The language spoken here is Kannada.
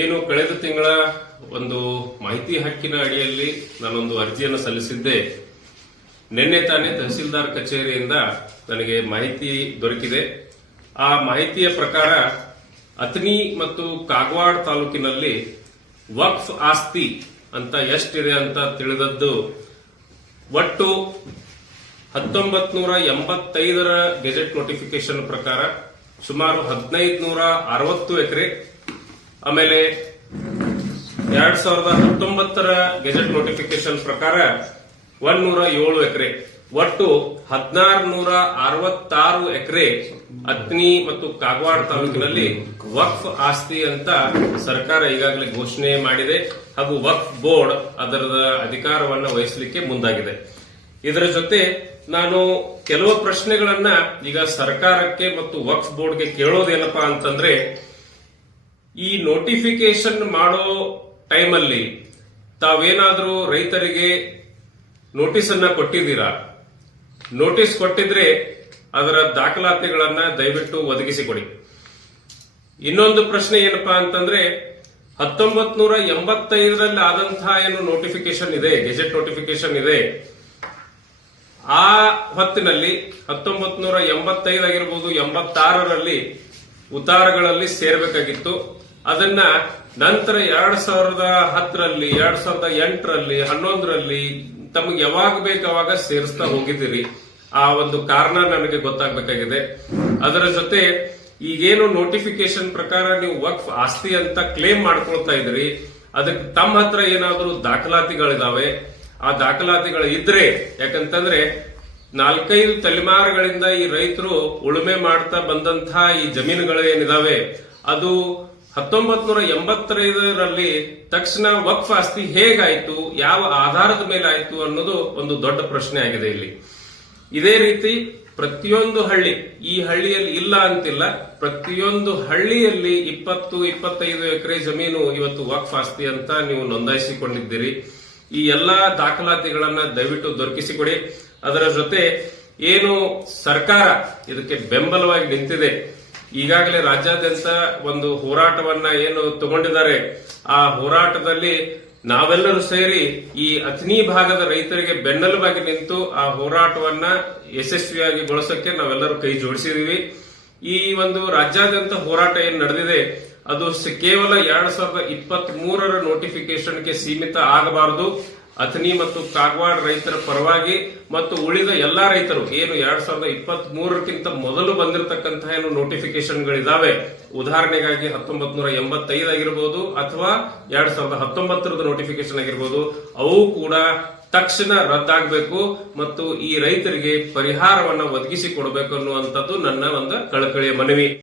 ಏನು ಕಳೆದ ತಿಂಗಳ ಒಂದು ಮಾಹಿತಿ ಹಕ್ಕಿನ ಅಡಿಯಲ್ಲಿ ನಾನೊಂದು ಅರ್ಜಿಯನ್ನು ಸಲ್ಲಿಸಿದ್ದೆ. ನಿನ್ನೆ ತಾನೇ ತಹಸೀಲ್ದಾರ್ ಕಚೇರಿಯಿಂದ ನನಗೆ ಮಾಹಿತಿ ದೊರಕಿದೆ. ಆ ಮಾಹಿತಿಯ ಪ್ರಕಾರ ಅಥಣಿ ಮತ್ತು ಕಾಗವಾಡ ತಾಲೂಕಿನಲ್ಲಿ ವಕ್ಫ್ ಆಸ್ತಿ ಅಂತ ಎಷ್ಟಿದೆ ಅಂತ ತಿಳಿದದ್ದು ಒಟ್ಟು 1985ರ ಗೆಜೆಟ್ ನೋಟಿಫಿಕೇಶನ್ ಪ್ರಕಾರ ಸುಮಾರು 1560 ಎಕರೆ, ಆಮೇಲೆ 2019ರ ಗೆಜೆಟ್ ನೋಟಿಫಿಕೇಶನ್ ಪ್ರಕಾರ 107 ಎಕರೆ, ಒಟ್ಟು 1666 ಎಕರೆ ಅಥಣಿ ಮತ್ತು ಕಾಗವಾಡ ತಾಲೂಕಿನಲ್ಲಿ ವಕ್ಫ್ ಆಸ್ತಿ ಅಂತ ಸರ್ಕಾರ ಈಗಾಗಲೇ ಘೋಷಣೆ ಮಾಡಿದೆ. ಹಾಗೂ ವಕ್ಫ್ ಬೋರ್ಡ್ ಅದರ ಅಧಿಕಾರವನ್ನು ವಹಿಸಲಿಕ್ಕೆ ಮುಂದಾಗಿದೆ. ಇದರ ಜೊತೆ ನಾನು ಕೆಲವು ಪ್ರಶ್ನೆಗಳನ್ನ ಈಗ ಸರ್ಕಾರಕ್ಕೆ ಮತ್ತು ವಕ್ಫ್ ಬೋರ್ಡ್ಗೆ ಕೇಳೋದೇನಪ್ಪಾ ಅಂತಂದ್ರೆ, ಈ ನೋಟಿಫಿಕೇಶನ್ ಮಾಡೋ ಟೈಮಲ್ಲಿ ತಾವೇನಾದ್ರೂ ರೈತರಿಗೆ ನೋಟಿಸ್ ಅನ್ನ ಕೊಟ್ಟಿದ್ದೀರಾ? ನೋಟಿಸ್ ಕೊಟ್ಟಿದ್ರೆ ಅದರ ದಾಖಲಾತಿಗಳನ್ನ ದಯವಿಟ್ಟು ಒದಗಿಸಿಕೊಡಿ. ಇನ್ನೊಂದು ಪ್ರಶ್ನೆ ಏನಪ್ಪಾ ಅಂತಂದ್ರೆ, 1985ರಲ್ಲಿ ಆದಂತಹ ಏನು ನೋಟಿಫಿಕೇಶನ್ ಇದೆ, ಗೆಜೆಟ್ ನೋಟಿಫಿಕೇಶನ್ ಇದೆ, ಆ ಹೊತ್ತಿನಲ್ಲಿ 1985 ಆಗಿರ್ಬೋದು 86ರಲ್ಲಿ ಉತ್ತಾರಗಳಲ್ಲಿ ಸೇರ್ಬೇಕಾಗಿತ್ತು. ಅದನ್ನ ನಂತರ 2010ರಲ್ಲಿ 2008ರಲ್ಲಿ 11ರಲ್ಲಿ ತಮಗೆ ಯಾವಾಗ ಬೇಕಾವಾಗ ಸೇರಿಸ್ತಾ ಹೋಗಿದ್ದೀರಿ. ಆ ಒಂದು ಕಾರಣ ನನಗೆ ಗೊತ್ತಾಗಬೇಕಾಗಿದೆ. ಅದರ ಜೊತೆ ಈಗೇನು ನೋಟಿಫಿಕೇಶನ್ ಪ್ರಕಾರ ನೀವು ವಕ್ಫ್ ಆಸ್ತಿ ಅಂತ ಕ್ಲೇಮ್ ಮಾಡ್ಕೊಳ್ತಾ ಇದ್ರಿ, ಅದಕ್ಕೆ ತಮ್ಮ ಹತ್ರ ಏನಾದ್ರೂ ದಾಖಲಾತಿಗಳಿದಾವೆ? ಆ ದಾಖಲಾತಿಗಳು ಇದ್ರೆ, ಯಾಕಂತಂದ್ರೆ 4-5 ತಲೆಮಾರುಗಳಿಂದ ಈ ರೈತರು ಉಳುಮೆ ಮಾಡ್ತಾ ಬಂದಂತಹ ಈ ಜಮೀನುಗಳು ಏನಿದಾವೆ ಅದು 1985ರಲ್ಲಿ ತಕ್ಷಣ ವಕ್ಫ್ ಆಸ್ತಿ ಹೇಗಾಯ್ತು, ಯಾವ ಆಧಾರದ ಮೇಲೆ ಆಯ್ತು ಅನ್ನೋದು ಒಂದು ದೊಡ್ಡ ಪ್ರಶ್ನೆ ಆಗಿದೆ ಇಲ್ಲಿ. ಇದೇ ರೀತಿ ಪ್ರತಿಯೊಂದು ಹಳ್ಳಿ, ಈ ಹಳ್ಳಿಯಲ್ಲಿ ಇಲ್ಲ ಅಂತಿಲ್ಲ, ಪ್ರತಿಯೊಂದು ಹಳ್ಳಿಯಲ್ಲಿ 20-25 ಎಕರೆ ಜಮೀನು ಇವತ್ತು ವಕ್ಫ್ ಆಸ್ತಿ ಅಂತ ನೀವು ನೋಂದಾಯಿಸಿಕೊಂಡಿದ್ದೀರಿ. ಈ ಎಲ್ಲಾ ದಾಖಲಾತಿಗಳನ್ನ ದಯವಿಟ್ಟು ದೊರಕಿಸಿಕೊಡಿ. ಅದರ ಜೊತೆ ಏನು ಸರ್ಕಾರ ಇದಕ್ಕೆ ಬೆಂಬಲವಾಗಿ ನಿಂತಿದೆ, ಈಗಾಗಲೇ ರಾಜ್ಯಾದ್ಯಂತ ಒಂದು ಹೋರಾಟವನ್ನ ಏನು ತಗೊಂಡಿದ್ದಾರೆ, ಆ ಹೋರಾಟದಲ್ಲಿ ನಾವೆಲ್ಲರೂ ಸೇರಿ ಈ ಅಥಣಿ ಭಾಗದ ರೈತರಿಗೆ ಬೆನ್ನೆಲುಬಾಗಿ ನಿಂತು ಆ ಹೋರಾಟವನ್ನ ಯಶಸ್ವಿಯಾಗಿ ಗೊಳಿಸಕ್ಕೆ ನಾವೆಲ್ಲರೂ ಕೈ ಜೋಡಿಸಿದೀವಿ. ಈ ಒಂದು ರಾಜ್ಯಾದ್ಯಂತ ಹೋರಾಟ ಏನ್ ನಡೆದಿದೆ ಅದು ಕೇವಲ 2023ರ ನೋಟಿಫಿಕೇಶನ್ಗೆ ಸೀಮಿತ ಆಗಬಾರದು. ಅಥಣಿ ಮತ್ತು ಕಾಗವಾಡ ರೈತರ ಪರವಾಗಿ ಮತ್ತು ಉಳಿದ ಎಲ್ಲಾ ರೈತರು ಏನು 2023ಕ್ಕಿಂತ ಮೊದಲು ಬಂದಿರತಕ್ಕಂತಹ ಏನು ನೋಟಿಫಿಕೇಶನ್ಗಳಿದಾವೆ, ಉದಾಹರಣೆಗಾಗಿ 1985 ಆಗಿರಬಹುದು ಅಥವಾ 2019ರದ ನೋಟಿಫಿಕೇಶನ್ ಆಗಿರಬಹುದು, ಅವು ಕೂಡ ತಕ್ಷಣ ರದ್ದಾಗಬೇಕು ಮತ್ತು ಈ ರೈತರಿಗೆ ಪರಿಹಾರವನ್ನ ಒದಗಿಸಿಕೊಡಬೇಕು ಅನ್ನುವಂಥದ್ದು ನನ್ನ ಒಂದು ಕಳಕಳಿಯ ಮನವಿ.